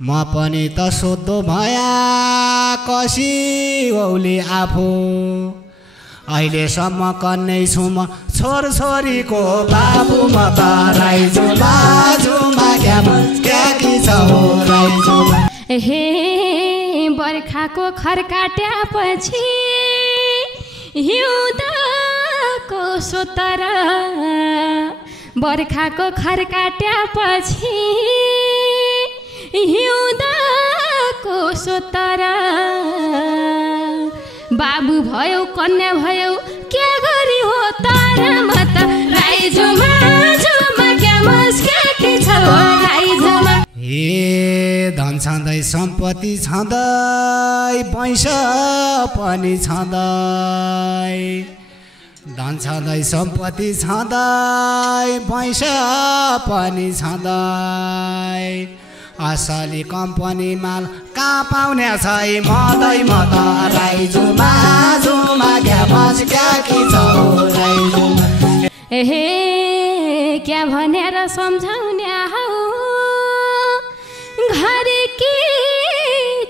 म पनि त सोध्दो भया कसी औली आफू अहिलेसम्म कन्नै छु म छोरछोरीको बाबु म त राईजुमा जुमा क्याकी छ हो राईजुमा हे बर्खाको खर्काट्यापछि हिउँदको सोतर बर्खाको खर्काट्यापछि हिउँदको सोतर बाबु भयो कन्या भयो क्या गरी हो तर म त राईजुमा जुमा क्यामस क्याकी छ हो राईजुमा हे धन छँदै सम्पत्ति छँदै पैसा पनि छँदै धन छँदै सम्पत्ति छँदै पैसा पनि छँदै असली कम्पनी माल कहाँ पाउने छै मदै म त राईजुमा जुमा क्यामस क्याकी छ हो राईजुमा हे क्या भनेर सम्झाउने हौ घरकी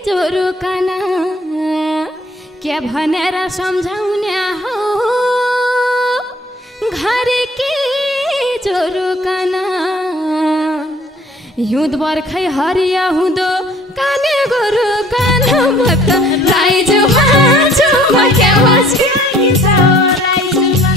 चोरुकन क्या भनेर सम्झाउने हौ घरकी चोरुकन हिउँद बर्खै हरिया हुँदो काने गोरु कान म त राईजुमा जुमा क्यामस क्याकी छ हो राईजुमा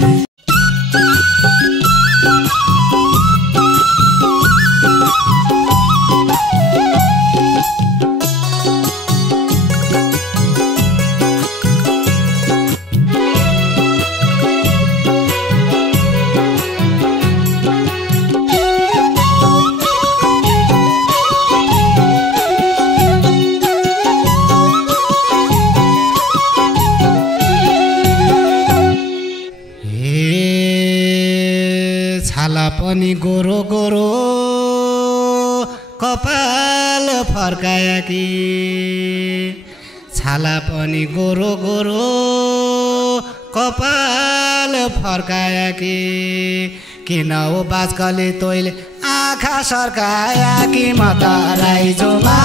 पनि गोरो गोरो कपाल फर्काया कि छाला पनि गोरो गोरो कपाल फर्काया कि किन हो बाजकले तैले आँखा सर्काया कि म त राईजुमा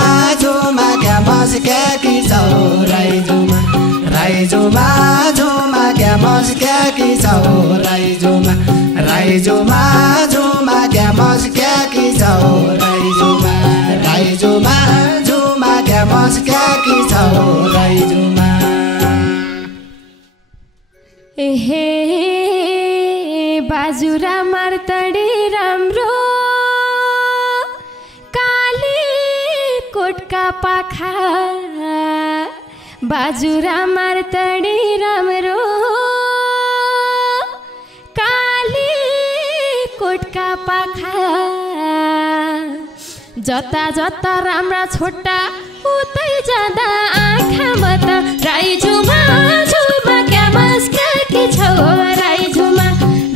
जुमा क्यामस क्याकी छ हो राईजुमा राईजुमा जुमा क्यामस क्याकी छ हो राईजुमा राईजुमा जुमा क्यामस क्याकी छ हो राईजुमा राईजुमा जुमा क्यामस क्याकी छ हो राईजुमा हे बाजुरा मार्तडी राम्रो काली कोटका पाखा बाजुरा मार्तडी राम्रो काली कोटका पाखा जता जता राम्रा छोटा उतै जाँदा आँखा म त राईजुमा जुमा क्यामस क्याकी छ हो राईजुमा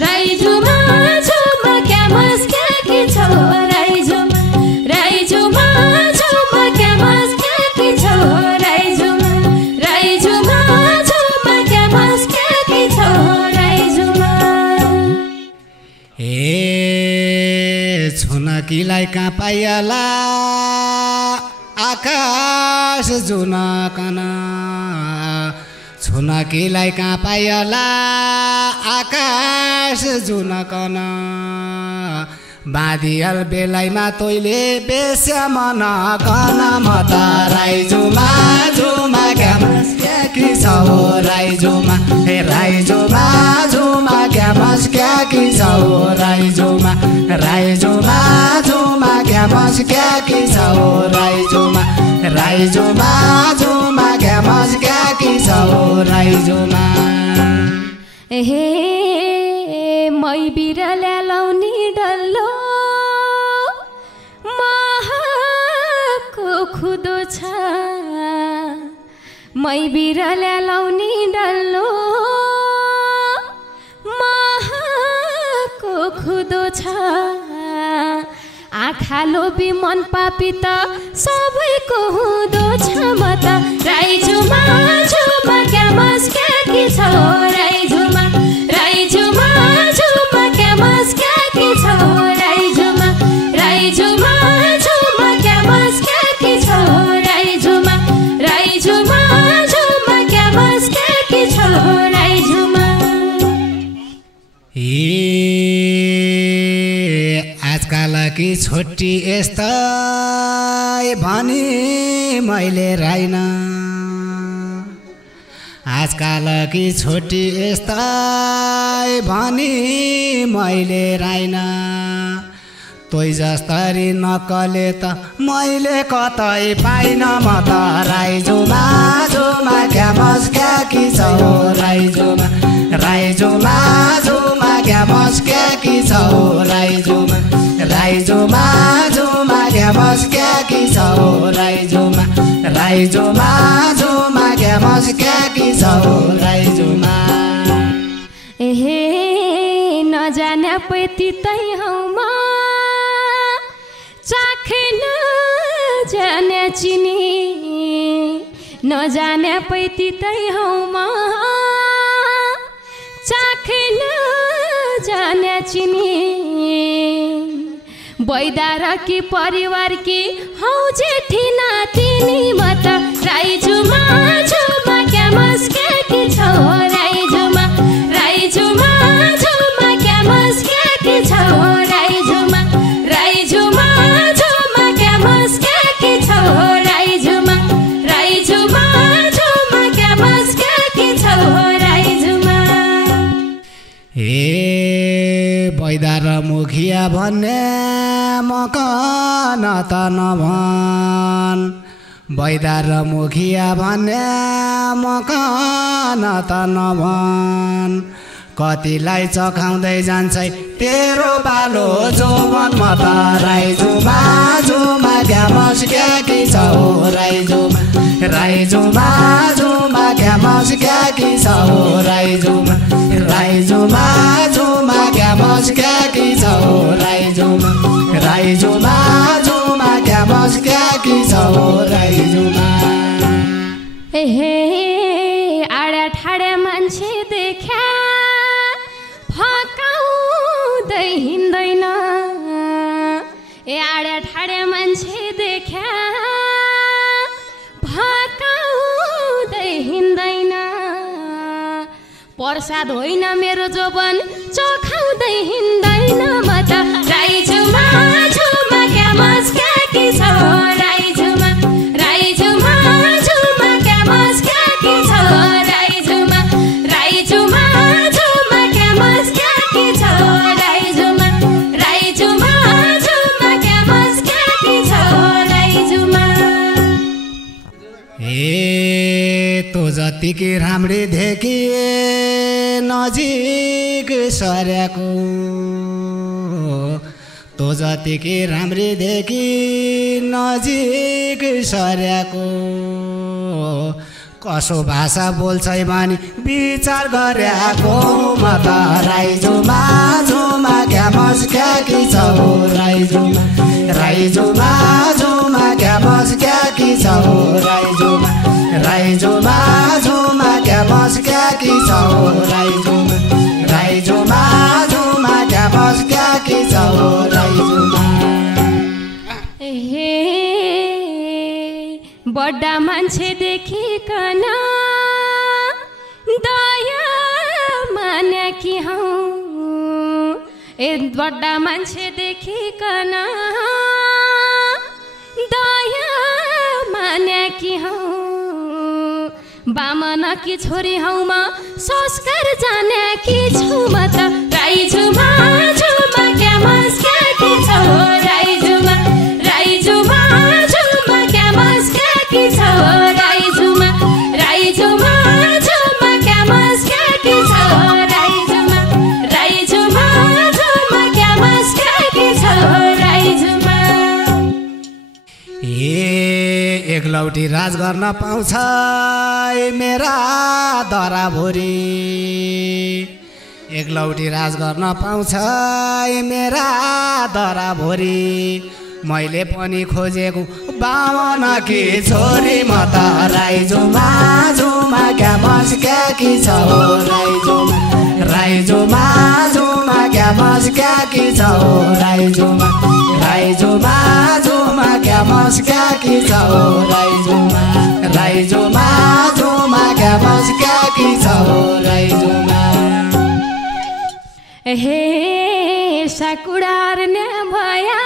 राईजुमा जुमा क्यामस क्याकी छ हो राईजुमा राईजुमा जुमा क्यामस क्याकी छ हो राईजुमा राईजुमा जुमा क्यामस क्याकी छ हो राईजुमा हे छुनकीलाई कहाँ पाइला आकाश जुनकन छुनकीलाई कहाँ पाइला आकाश जुनकन बाँधियल बेलाइमा तैले बेस्या मन कन म त राईजुमा जुमा क्यामस क्याकी छ हो राईजुमा हे राईजुमा जुमा क्यामस क्याकी छ हो राईजुमा राईजुमा जुमा क्यामस क्याकी छ हो राईजुमा राईजुमा जुमा क्यामस क्याकी छ हो राईजुमा हे मै बिरल्या लाउनी डल्लो महको खुदो छ मै बिरल्या लाउनी डल्लो महको खुदो छ आँखा लोभी मन पापी त सबैको हुँदो छ म त राईजुमा जुमा क्यामस क्याकी छ हो राईजुमा राईजुमा जुमा क्यामस क्याकी छ हो राईजुमा राईजुमा जुमा क्यामस क्याकी छ कि छोटी यस्तै भनी मैले राइन आजकाल कि छोटी यस्तै भनी मैले राइन तोइ जस्तरी नक्कले त मैले कतै पाइन म त राइजुमा जुमा क्यामस क्याकी छौ राइजुमा राइजुमा जुमा क्यामस क्याकी छौ राइजुमा राइजुमा जुमा क्यामस क्याकी छौ राइजुमा राइजुमा जुमा क्यामस क्याकी छौ राइजुमा एहे नजाने पैती तै हौ म चाख्न जाने चिनी नजाने पैती तै हौ म चाख्न जाने चिनी बैदारकी परिवारकी हौ जेठी नातिनी म त राइजुमा जुमा क्यामस क्याकी छौ राइजुमा राइजुमा जुमा क्यामस क्याकी छौ राइजुमा राइजुमा जुमा क्यामस क्याकी छौ राइजुमा राइजुमा जुमा क्यामस क्याकी छौ राइजुमा ए बैदार मुखिया भन्ने मकन त नभन बैदार मुखिया भन्ने मकन त नभन कतिलाई चखाउँदै जान्छै तेरो बालो जोवन म त राइजुमा जुमा क्यामस क्याकी छौ राइजुमा राइजुमा जुमा क्यामस क्याकी छौ राइजुमा राइजुमा जुमा क्यामस क्याकी छौ राइजुमा राइजुमा जुमा क्यामस क्याकी छौ राइजुमा एहे आडा ठाडा मान्छे देख्या फकाउँदै हिँड्दैन ए आडा ठाडा मान्छे देख्या फकाउँदै हिँड्दैन प्रसाद होइन मेरो जोबन चखाउँदै हिँड्दैन म त राइजुमा जुमा क्यामस क्याकी छौ राइजुमा राइजुमा जुमा क्यामस क्याकी छौ राइजुमा राइजुमा जुमा क्यामस क्याकी छौ राइजुमा राइजुमा जुमा क्यामस क्याकी छौ राइजुमा ए तो जतिकी राम्री देखिए नजिक सरेको तो जतिकी राम्री देखि नजिक सरेको कसो भाषा बोल्छै भनी विचार गरेको म त राइजुमा जुमा क्यामस क्याकी छौ राइजुमा राइजुमा जुमा क्यामस क्याकी छौ राइजुमा राइजुमा जुमा क्यामस क्याकी छौ राइजुमा राइजुमा जुमा क्यामस क्याकी छौ राइजुमा एहे बड्डा मान्छे देखिकन दया मानेकी हौ ए बड्डा मान्छे देखिकन दया मानेकी हौ बामनकी छोरी हौ म संस्कार जानेकी छु म त राइजुमा जुमा क्यामस क्याकी छौ राइजुमा राइजुमा जुमा क्यामस क्याकी छौ राइजुमा राइजुमा जुमा क्यामस क्याकी छौ राइजुमा राइजुमा जुमा क्यामस क्याकी छौ राइजुमा एकलौटी राज गर्न पाउँछ मेरा दराभोरी एकलौटी राज गर्न पाउँछ मेरा दराभोरी मैले पनि खोजेको बामनकी छोरी म त राइजुमा जुमा क्यामस क्याकी छौ राइजुमा राइजुमा जुमा क्यामस क्याकी छौ राइजुमा राइजुमा जुमा क्यामस क्याकी छौ राइजुमा राइजुमा जुमा क्यामस क्याकी छौ राइजुमा हे साकुडार न भया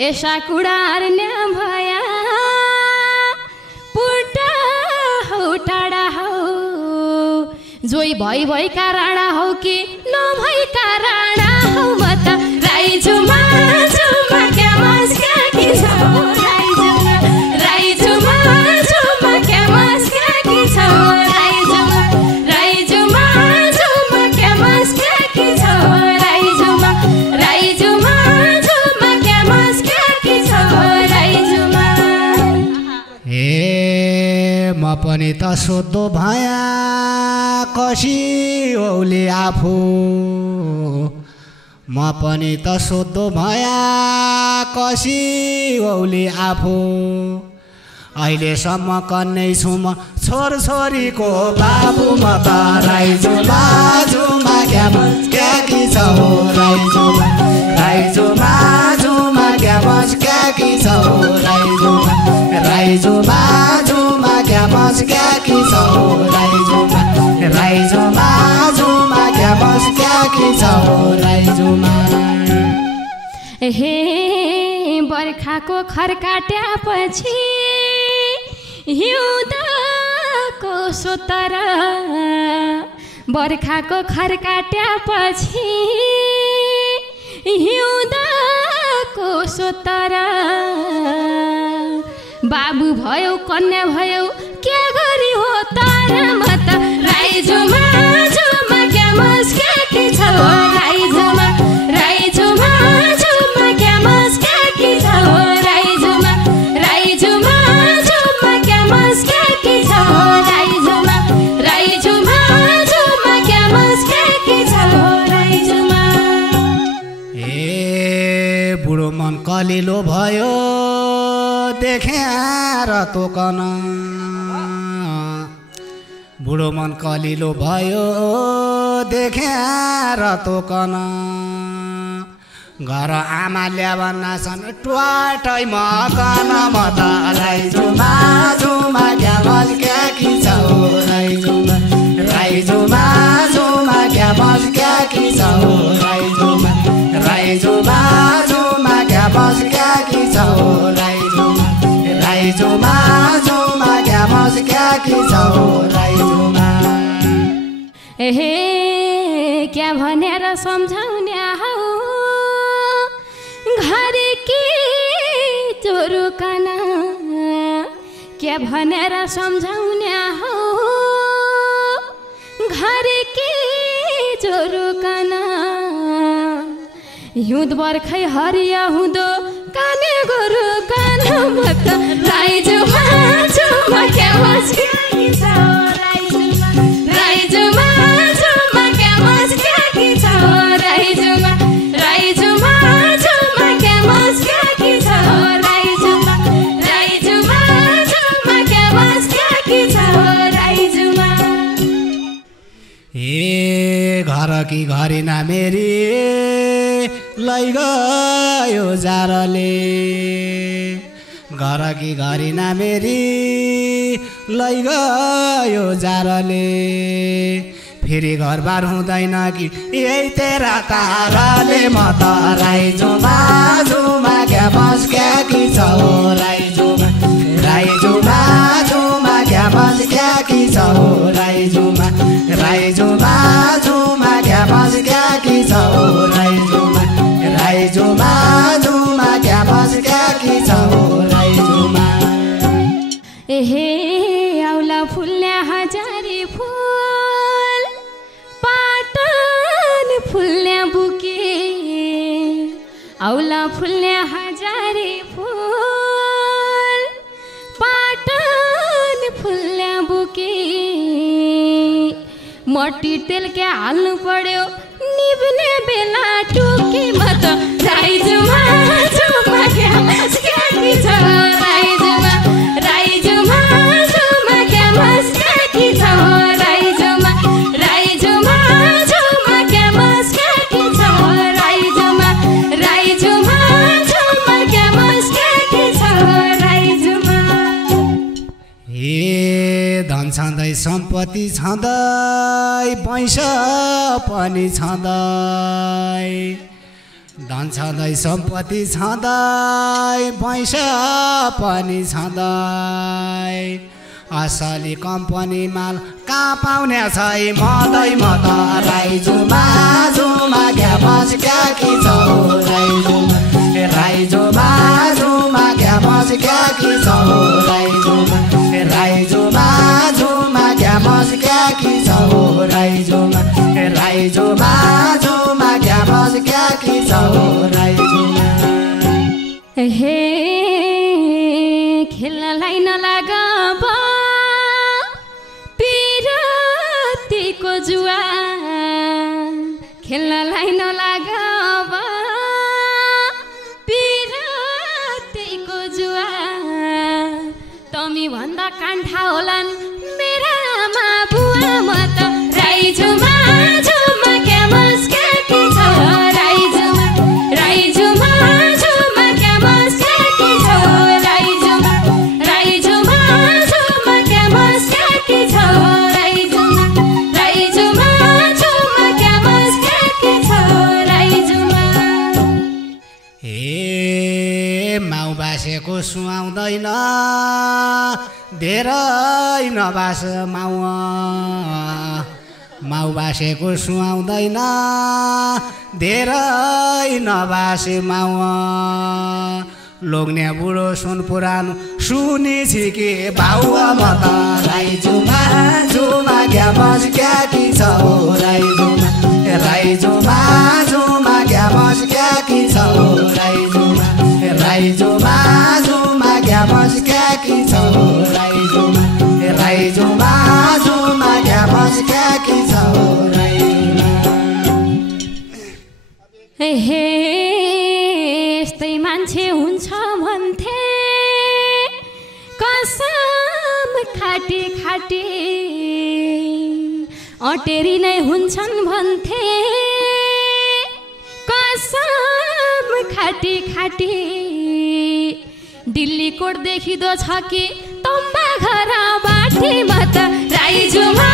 एसा कुडार न्या भया पुटा हौ टाढा हौ जोई भइका राणा हौ कि नभइका राणा हौ म त राई झुमा झुमा क्यामस क्याकी छौ राई झुमा झुमा क्यामस क्याकी छौ राई झुमा झुमा क्यामस क्याकी छौ राई झुमा झुमा क्यामस क्याकी छौ राई झुमा। ए म पनि त सोध्दो भया कसी औले आफू म पनि त सोध्दो भया कसी औले आफू अहिलेसम्म कन्नै छु म छोरछोरीको बाबु म त राई झुमा झुमा क्यामस क्याकी छौ राई झुमा झुमा क्यामस क्याकी छौ राई झुमा झुमा क्यामस क्याकी छौ राई झुमा क्यामस क्याकी छौ राई झुमा। हे बर्खाको खर्काट्यापछि हिउँदको सोतर बर्खाको खर्काट्यापछि हिउँदको सोतर बाबु भयो कन्या भयो क्या गरी हो तारा म त राई झुमा झुमा क्यामस क्याकी छौ राई झुमा झुमा क्यामस क्याकी छौ राई झुमा झुमा क्यामस क्याकी छौ राई झुमा झुमा क्यामस क्याकी छौ राई झुमा। ए बुढो मन कलिलो भयो देखेर तोकन बुढो मन कलिलो भयो देखेर तोकन घर आमा ल्यावन नासन ट्वाटै मकन म त राई झुमा झुमा क्यामस क्याकी छौ राई झुमा झुमा क्यामस क्याकी छौ राई झुमा झुमा क्यामस क्याकी छौ राई झुमा क्यामस क्याकी छौ राई झुमा। ए क्या भनेर सम्झाउने हौ घरकी चोरुकन क्या भनेर सम्झाउने हौ घरकी चोरुकन हिउँद बर्खै हरिया हुँदो काने गोरु कान म त राई झुमा झुमा क्यामस क्याकी छौ राई झुमा क्यामस क्याकी छौ राई झुमा झुमा क्यामस क्याकी छौ राई झुमा क्यामस क्याकी छौ राई झुमा। ए घर कि घरिना मेरी लैगयो जारले घर कि घरिना मेरी लैगयो जारले फेरि घरबार हुँदैन कि यही तेरा ताराले म त राई झुमा झुमा क्यामस क्याकी छौ राई झुमा क्यामस क्याकी छौ राई झुमा क्यामस क्याकी छौ राई झुमा क्यामस क्याकी छौ राई झुमा। एहे औला फुल्ल्या हजारी फुल पाटन फुल्ल्या बुके औला फुल्ल्या हजारी फुल पाटन फुल्ल्या बुके मट्टी तेल के हाल्नु पर्यो निभ्ने बेला टुकी म त राई झुमा क्यामस क्याकी छौ राई झुमा क्यामस क्याकी छौ राई झुमा क्यामस क्याकी छौ राई झुमा क्यामस क्याकी छौ राई झुमा। ए धन छँदै सम्पत्ति छँदै पैसा पनि छँदै धन छँदै सम्पत्ति छँदै पैसा पनि छँदै असली कम्पनी माल कहाँ पाउने छै मदै म त राई झुमा झुमा क्यामस क्या कि छ राई झुमा राई झुमा झुमा क्यामस क्या कि छ राई झुमा राई झुमा झुमा क्यामस क्या कि छ राई झुमा राई झुमा झुमा क्यामस क्या कि छ राई झुमा हे खेल्नलाई नलाग पिरतीको जुवा खेल्नलाई नलाग पिरतीको जुवा तमी भन्दा काण्ठा होलान् मेरा आमा बुवा म त राई झुमा झुमा क्यामस क्या कि छ राई झुमा राई झुमा झुमा क्यामस क्या कि छ राई झुमा राई झुमा झुमा क्यामस क्या कि छ राई झुमा राई झुमा झुमा क्यामस क्या कि छ राई झुमा ए माउ बासेको सुहाउँदैन धेरै नबास माउ माउ बासेको सुहाउँदैन धेरै नबास माउ लोग्ने बुढो सुन पुरानो सुनि छिके बाउवा म त राई झुमा झुमा क्यामस क्या कि छ राई झुमा राई झुमा झुमा क्यामस क्या कि छ राई झुमा राई झुमा झुमा क्यामस क्या कि छ राई झुमा राई झुमा झुमा क्यामस क्या कि छ राई झुमा हे यस्तै मान्छे हुन्छ भन्थे कसम खाटी खाटी अटेरी नै हुन्छन् भन्थे कसम खाटी खाटी दिल्ली कोटदेखि दो छ कि तम्बा घर बाटी म त राई झुमा